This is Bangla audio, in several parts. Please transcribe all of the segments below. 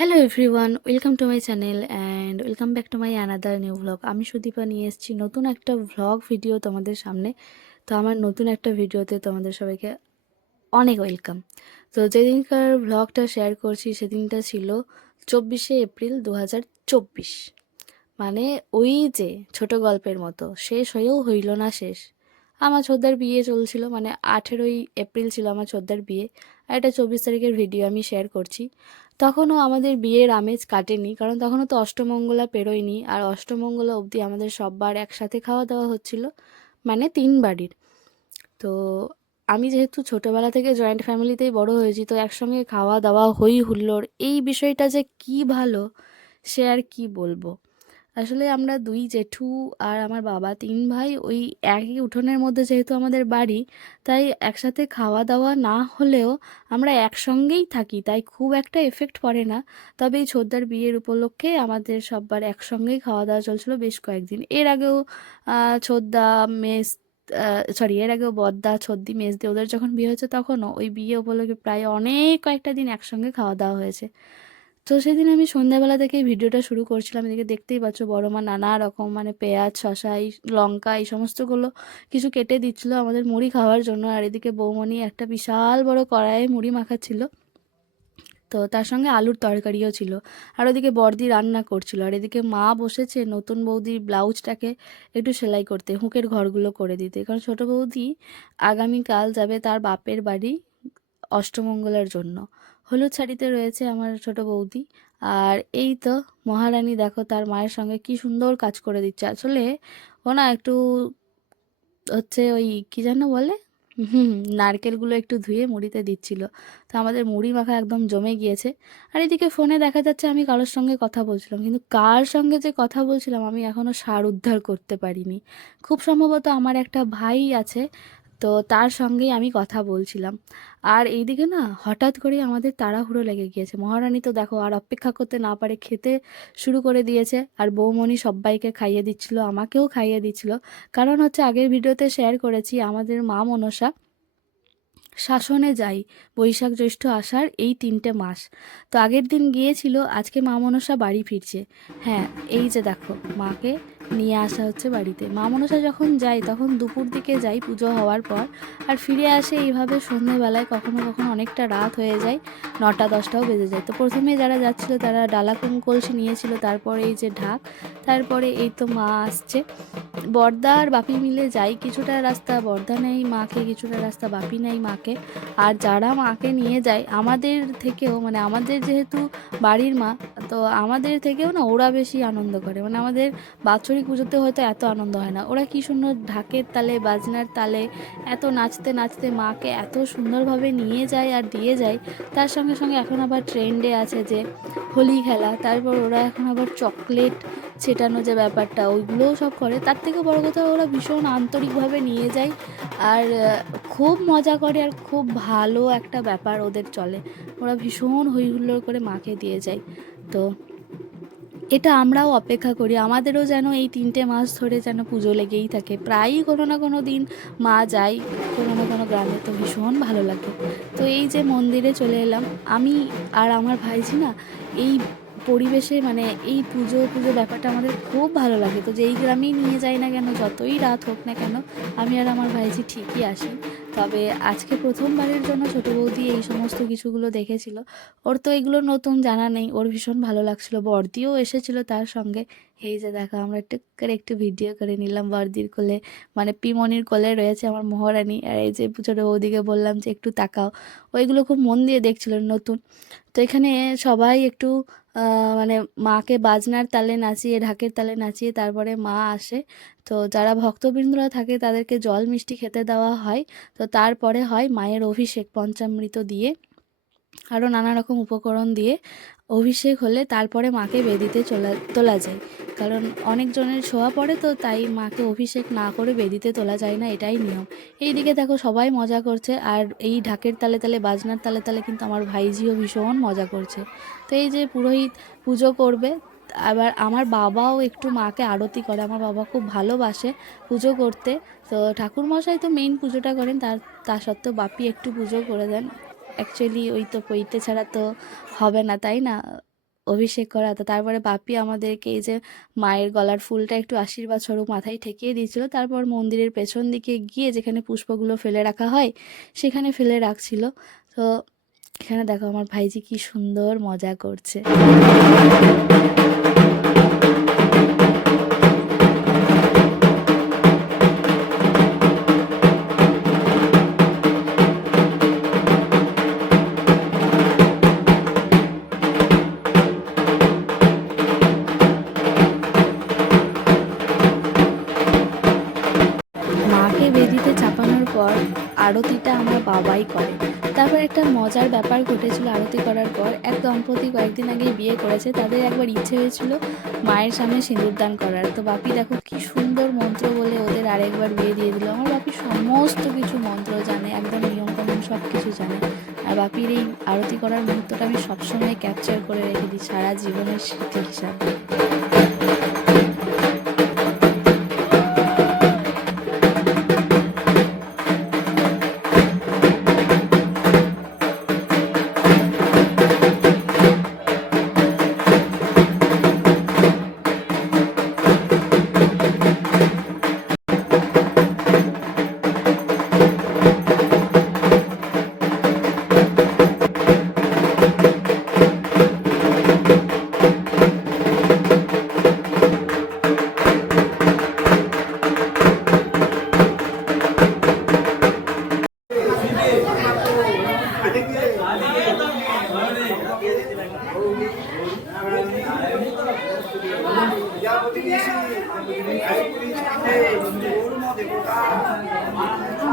Hello everyone, welcome to my channel and welcome back to my another new vlog. আমি সুদীপা নিয়ে এসেছি নতুন একটা ভ্লগ ভিডিও তোমাদের সামনে। তো আমার নতুন একটা ভিডিওতে তোমাদের সবাইকে অনেক ওয়েলকাম। তো যেদিনকার ভ্লগটা শেয়ার করছি সেদিনটা ছিল 24শে এপ্রিল 2024। মানে ওই যে ছোট গল্পের মতো শেষ হয়েও হইল না শেষ। আমার ছোদ্দার বিয়ে চলছিল, মানে 18ই এপ্রিল ছিল আমার ছোদ্দার বিয়ে। আর এটা 24 তারিখের ভিডিও আমি শেয়ার করছি। তখনও আমাদের বিয়ের আমেজ কাটেনি, কারণ তখনও তো অষ্টমঙ্গলা পেরোয়নি। আর অষ্টমঙ্গলা অবধি আমাদের সববার একসাথে খাওয়া দাওয়া হচ্ছিল, মানে 3 বাড়ির। তো আমি যেহেতু ছোটবেলা থেকে জয়েন্ট ফ্যামিলিতেই বড় হয়েছি, তো একসঙ্গে খাওয়া দাওয়া হই হুল্লোড়, এই বিষয়টা যে কি ভালো সে আর কি বলবো। আসলে আমরা দুই জেঠু আর আমার বাবা 3 ভাই ওই একই উঠোনের মধ্যে যেহেতু আমাদের বাড়ি, তাই একসাথে খাওয়া দাওয়া না হলেও আমরা একসঙ্গেই থাকি, তাই খুব একটা এফেক্ট পড়ে না। তবে এই ছোটদার বিয়ের উপলক্ষে আমাদের সববার একসঙ্গেই খাওয়া দাওয়া চলছিল বেশ কয়েকদিন। এর আগেও ছোটদা মেস সরি, এর আগেও বড়দা ছোটদি মেজদি ওদের যখন বিয়ে হয়েছে তখনও ওই বিয়ে উপলক্ষে প্রায় অনেক কয়েকটা দিন একসঙ্গে খাওয়া দাওয়া হয়েছে। তো সেদিন আমি সন্ধ্যাবেলা থেকেই ভিডিওটা শুরু করছিলাম। এদিকে দেখতেই পাচ্ছ বড় মা নানা রকম, মানে পেঁয়াজ, শসা, এই লঙ্কা, এই সমস্তগুলো কিছু কেটে দিচ্ছিল আমাদের মুড়ি খাওয়ার জন্য। আর এদিকে বৌমনি একটা বিশাল বড় কড়াইয়ে মুড়ি মাখাচ্ছিল। তো তার সঙ্গে আলুর তরকারিও ছিল। আর ওদিকে বড়দি রান্না করছিল। আর এদিকে মা বসেছে নতুন বৌদির ব্লাউজটাকে একটু সেলাই করতে, হুঁকের ঘরগুলো করে দিতে। কারণ ছোট বৌদি আগামীকাল যাবে তার বাপের বাড়ি অষ্টমঙ্গলার জন্য। হলুদ শাড়িতে রয়েছে আমার ছোট বৌদি। আর এই তো মহারানী দেখো তার মায়ের সঙ্গে কি সুন্দর কাজ করে দিচ্ছে। আসলে ও না একটু হচ্ছে ওই কি যেন বলে, হুম, নারকেলগুলো একটু ধুয়ে মুড়িতে দিচ্ছিল। তো আমাদের মুড়ি মাখা একদম জমে গিয়েছে। আর এদিকে ফোনে দেখা যাচ্ছে আমি কারোর সঙ্গে কথা বলছিলাম, কিন্তু কার সঙ্গে যে কথা বলছিলাম আমি এখনও সার উদ্ধার করতে পারিনি। খুব সম্ভবত আমার একটা ভাই আছে, তো তার সঙ্গেই আমি কথা বলছিলাম। আর এইদিকে না হঠাৎ করে আমাদের তাড়াহুড়ো লেগে গিয়েছে। মহারানী তো দেখো আর অপেক্ষা করতে না পারে খেতে শুরু করে দিয়েছে। আর বৌমণি সবাইকে খাইয়ে দিচ্ছিল, আমাকেও খাইয়ে দিচ্ছিল। কারণ হচ্ছে আগের ভিডিওতে শেয়ার করেছি আমাদের মা মনসা শাসনে যাই বৈশাখ জ্যৈষ্ঠ আষাঢ় এই 3টে মাস। তো আগের দিন গিয়েছিল, আজকে মা মনসা বাড়ি ফিরছে। হ্যাঁ, এই যে দেখো মাকে নিয়ে আসা হচ্ছে বাড়িতে। মা মনসা যখন যায় তখন দুপুর দিকে যাই পুজো হওয়ার পর, আর ফিরে আসে এইভাবে সন্ধেবেলায়। কখনো কখনো অনেকটা রাত হয়ে যায়, 9টা 10টাও বেজে যায়। তো প্রথমে যারা যাচ্ছিল তারা ডালা কলসি নিয়েছিল, তারপরে এই যে ঢাক, তারপরে এই তো মা আসছে। বড়দা আর বাপি মিলে যাই কিছুটা রাস্তা, বড়দা নেই মাকে, কিছুটা রাস্তা বাপি নেই মাকে। আর যারা মাকে নিয়ে যায় আমাদের থেকেও, মানে আমাদের যেহেতু বাড়ির মা, তো আমাদের থেকেও না ওরা বেশি আনন্দ করে। মানে আমাদের বাৎসরিক পুজোতে হয়তো এত আনন্দ হয় না, ওরা কি সুন্দর ঢাকের তালে বাজনার তালে এত নাচতে নাচতে মাকে এত সুন্দরভাবে নিয়ে যায় আর দিয়ে যায়। তার সঙ্গে সঙ্গে এখন আবার ট্রেন্ডে আছে যে হোলি খেলা, তারপর ওরা এখন আবার চকলেট ছেটানো যে ব্যাপারটা ওইগুলোও সব করে। তার থেকে বড় কথা ওরা ভীষণ আন্তরিকভাবে নিয়ে যায়। আর খুব মজা করে, আর খুব ভালো একটা ব্যাপার ওদের চলে। ওরা ভীষণ হই হুল্লোড় করে মাকে দিয়ে যায়। তো এটা আমরাও অপেক্ষা করি, আমাদেরও যেন এই 3টে মাস ধরে যেন পুজো লেগেই থাকে। প্রায়ই কোনো না কোনো দিন মা যায় কোনো না কোনো গ্রামে, তো ভীষণ ভালো লাগে। তো এই যে মন্দিরে চলে এলাম আমি আর আমার ভাইঝি না, এই পরিবেশে মানে এই পুজো পুজো ব্যাপারটা আমাদের খুব ভালো লাগে। তো যেই গ্রামেই নিয়ে যাই না কেন, যতই রাত হোক না কেন, আমি আর আমার ভাইঝি ঠিকই আসি। তবে আজকে প্রথমবারের জন্য ছোটো বৌদি এই সমস্ত কিছুগুলো দেখেছিল। ওর তো এগুলো নতুন, জানা নেই, ওর ভীষণ ভালো লাগছিল। বড়দিও এসেছিল তার সঙ্গে। এই যে দেখো আমরা টুক করে একটু ভিডিও করে নিলাম বড়দির কোলে, মানে পিমনির কোলে রয়েছে আমার মহারানী। আর এই যে ছোটো বৌদিকে বললাম যে একটু তাকাও, ওইগুলো খুব মন দিয়ে দেখছিল, নতুন। তো এখানে সবাই একটু মানে মাকে বাজনার তালে নাচিয়ে, ঢাকের তালে নাচিয়ে তারপরে মা আসে। তো যারা ভক্তবৃন্দরা থাকে তাদেরকে জল মিষ্টি খেতে দেওয়া হয়। তো তারপরে হয় মায়ের অভিষেক পঞ্চামৃত দিয়ে, আরও নানা রকম উপকরণ দিয়ে অভিষেক হলে তারপরে মাকে বেদিতে তোলা যায়। কারণ অনেকজনের ছোঁয়া পড়ে, তো তাই মাকে অভিষেক না করে বেদিতে তোলা যায় না, এটাই নিয়ম। এইদিকে দেখো সবাই মজা করছে, আর এই ঢাকের তালে তালে বাজনার তালে তালে কিন্তু আমার ভাইঝিও ভীষণ মজা করছে। তো এই যে পুরোহিত পুজো করবে, আবার আমার বাবাও একটু মাকে আরতি করে। আমার বাবা খুব ভালোবাসে পুজো করতে। তো ঠাকুরমশাই তো মেইন পুজোটা করেন, তা সত্ত্বেও বাপি একটু পুজো করে দেন। অ্যাকচুয়ালি ওই তো পৈতে ছাড়া তো হবে না, তাই না? অভিষেক করা। তো তারপরে বাপি আমাদেরকে এই যে মায়ের গলার ফুলটা একটু আশীর্বাদ স্বরূপ মাথায় ঠেকিয়ে দিয়েছিল। তারপর মন্দিরের পেছন দিকে গিয়ে যেখানে পুষ্পগুলো ফেলে রাখা হয় সেখানে ফেলে রাখছিল। তো এখানে দেখো আমার ভাইজি কি সুন্দর মজা করছে। মাকে বেদিতে চাপানোর পর আরতিটা আমার বাবাই করে। তারপর একটা মজার ব্যাপার ঘটেছিল আরতি করার পর। এক দম্পতি কয়েকদিন আগে বিয়ে করেছে, তাদের একবার ইচ্ছে হয়েছিল মায়ের সামনে সিঁদুরদান করার। তো বাপি দেখো কি সুন্দর মন্ত্র বলে ওদের আরেকবার বিয়ে দিয়ে দিল। আমার বাপি সমস্ত কিছু মন্ত্র জানে, একদম নিয়মকানুন সব কিছু জানে। আর বাপির এই আরতি করার মুহূর্তটা আমি সবসময় ক্যাপচার করে রেখে দিই সারা জীবনের স্মৃতি হিসাবে।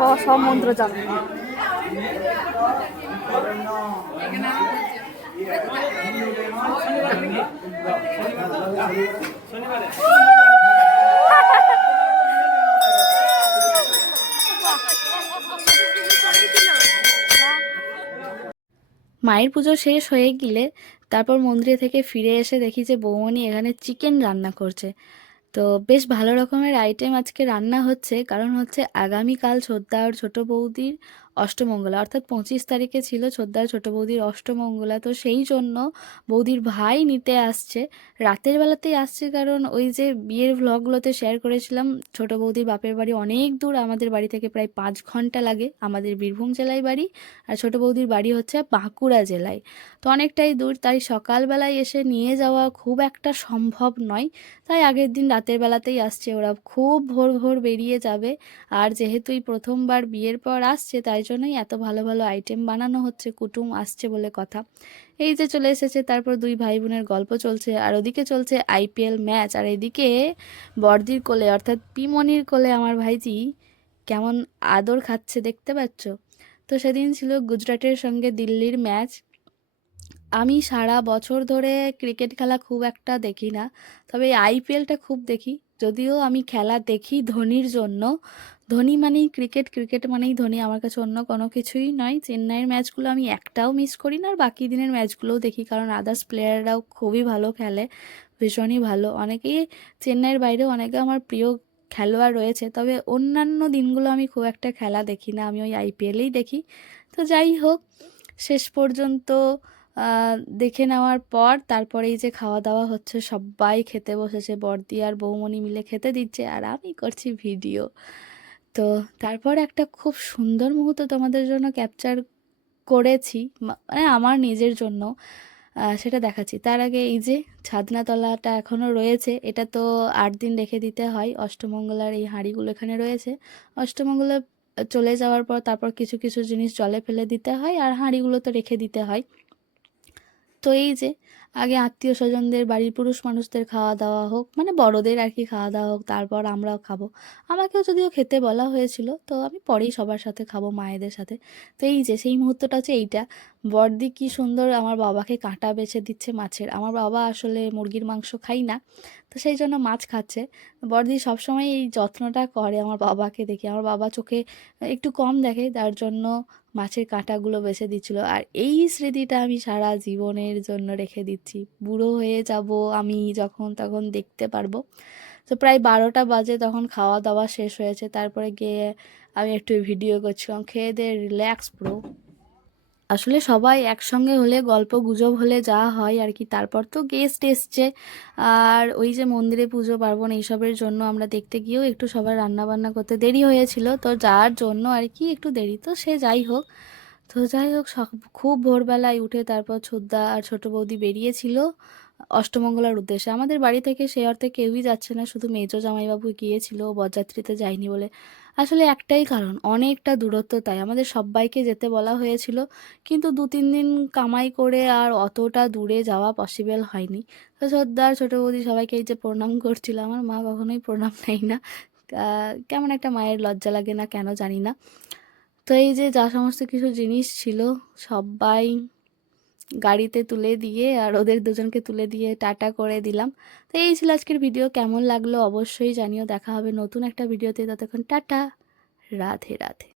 বাবা সব মন্ত্র জানে। মায়ের পুজো শেষ হয়ে গেলে তারপর মন্দিরে থেকে ফিরে এসে দেখি যে বৌমনি এখানে চিকেন রান্না করছে। তো বেশ ভালো রকমের আইটেম আজকে রান্না হচ্ছে, কারণ হচ্ছে আগামীকাল ছোদ্দার ছোট বৌদির অষ্টমঙ্গলা, অর্থাৎ 25 তারিখে ছিল ছোদ্দার ছোট বৌদির অষ্টমঙ্গলা। তো সেই জন্য বৌদির ভাই নিতে আসছে, রাতের বেলাতেই আসছে, কারণ ওই যে বিয়ের ভ্লগগুলোতে শেয়ার করেছিলাম ছোট বৌদির বাপের বাড়ি অনেক দূর, আমাদের বাড়ি থেকে প্রায় 5 ঘন্টা লাগে, আমাদের বীরভূম জেলায় বাড়ি, আর ছোট বৌদির বাড়ি হচ্ছে বাঁকুড়া জেলায়। তো অনেকটাই দূর, তাই সকালবেলায় এসে নিয়ে যাওয়া খুব একটা সম্ভব নয়। তাই আগের দিন রাতের বেলাতেই আসছে, ওরা খুব ভোর ভোর বেরিয়ে যাবে। আর যেহেতুই প্রথমবার বিয়ের পর আসছে, তাই জন্যই এত ভালো ভালো আইটেম বানানো হচ্ছে, কুটুম আসছে বলে কথা। এই যে চলে এসেছে, তারপর দুই ভাই বোনের গল্প চলছে, আর ওদিকে চলছে আইপিএল ম্যাচ, আর এদিকে বর্দির কোলে অর্থাৎ পিমনির কোলে আমার ভাইজি কেমন আদর খাচ্ছে দেখতে পাচ্ছ। তো সেদিন ছিল গুজরাটের সঙ্গে দিল্লির ম্যাচ। আমি সারা বছর ধরে ক্রিকেট খেলা খুব একটা দেখি না, তবে এই আইপিএলটা খুব দেখি। যদিও আমি খেলা দেখি ধোনির জন্য, ধোনি মানেই ক্রিকেট, ক্রিকেট মানেই ধোনি, আমার কাছে অন্য কোনো কিছুই নয়। চেন্নাইয়ের ম্যাচগুলো আমি একটাও মিস করি না, আর বাকি দিনের ম্যাচগুলোও দেখি, কারণ আদার্স প্লেয়াররাও খুবই ভালো খেলে, ভীষণই ভালো। অনেকেই চেন্নাইয়ের বাইরেও অনেকে আমার প্রিয় খেলোয়াড় রয়েছে, তবে অন্যান্য দিনগুলো আমি খুব একটা খেলা দেখি না, আমি ওই আইপিএলেই দেখি। তো যাই হোক, শেষ পর্যন্ত দেখে নেওয়ার পর তারপরে এই যে খাওয়া দাওয়া হচ্ছে, সবাই খেতে বসেছে, বড়দি আর বৌমনি মিলে খেতে দিচ্ছে, আর আমি করছি ভিডিও। তো তারপর একটা খুব সুন্দর মুহূর্ত তোমাদের জন্য ক্যাপচার করেছি, মানে আমার নিজের জন্য, সেটা দেখাচ্ছি। তার আগে এই যে ছাদনাতলাটা এখনও রয়েছে, এটা তো 8 দিন রেখে দিতে হয়, অষ্টমঙ্গলার এই হাঁড়িগুলো এখানে রয়েছে। অষ্টমঙ্গলা চলে যাওয়ার পর তারপর কিছু কিছু জিনিস জলে ফেলে দিতে হয়, আর হাঁড়িগুলো তো রেখে দিতে হয়। তো এই যে আগে আত্মীয় স্বজনদের বাড়ির পুরুষ মানুষদের খাওয়া দাওয়া হোক, মানে বড়দের আর কি খাওয়া দাওয়া হোক, তারপর আমরাও খাবো। আমাকেও যদিও খেতে বলা হয়েছিল, তো আমি পরেই সবার সাথে খাবো, মায়েদের সাথে। তো এই যে সেই মুহূর্তটা হচ্ছে এইটা, বড়দি কি সুন্দর আমার বাবাকে কাঁটা বেছে দিচ্ছে মাছের। আমার বাবা আসলে মুরগির মাংস খাই না, তো সেই জন্য মাছ খাচ্ছে। বড়দি সবসময় এই যত্নটা করে আমার বাবাকে দেখে, আমার বাবা চোখে একটু কম দেখে, তার জন্য মাছের কাঁটাগুলো বেছে দিচ্ছিল। আর এই স্মৃতিটা আমি সারা জীবনের জন্য রেখে দিচ্ছি, বুড়ো হয়ে যাব আমি যখন তখন দেখতে পারবো। তো প্রায় 12টা বাজে তখন খাওয়া দাওয়া শেষ হয়েছে, তারপরে গিয়ে আমি একটু ভিডিও করছিলাম, খেয়ে দিয়ে রিল্যাক্স পুরো। আসলে সবাই একসঙ্গে হলে গল্প গুজব হলে যা হয় আর কি, তারপর তো গেস্ট এসছে। আর ওই যে মন্দিরে পুজো পার্বণ এইসবের জন্য আমরা দেখতে গিয়েও একটু সবার রান্না বান্না করতে দেরি হয়েছিল, তো যার জন্য আর কি একটু দেরি, তো সে যাই হোক। তো যাই হোক, খুব ভোরবেলায় উঠে তারপর ছোদ্দা আর ছোট বৌদি বেরিয়েছিল অষ্টমঙ্গলার উদ্দেশ্যে। আমাদের বাড়ি থেকে সে অর্থে কেউই যাচ্ছে না, শুধু মেজো জামাইবাবু গিয়েছিল, ও বরযাত্রীতে যায়নি বলে। আসলে একটাই কারণ, অনেকটা দূরত্ব, তাই আমাদের সবাইকে যেতে বলা হয়েছিল, কিন্তু 2-3 দিন কামাই করে আর অতটা দূরে যাওয়া পসিবল হয়নি। তো ছোদ্দা আর ছোট বৌদি সবাইকে এই যে প্রণাম করছিল, আমার মা কখনোই প্রণাম নেয় না। কেমন একটা মায়ের লজ্জা লাগে না কেন জানি না। তো এই যে যা সমস্ত কিছু জিনিস ছিল সবাই গাড়িতে তুলে দিয়ে আর ওদের দুজনকে তুলে দিয়ে টাটা করে দিলাম। তো এই ছিল আজকের ভিডিও, কেমন লাগলো অবশ্যই জানিও। দেখা হবে নতুন একটা ভিডিওতে, ততক্ষণ টাটা, রাধে রাধে।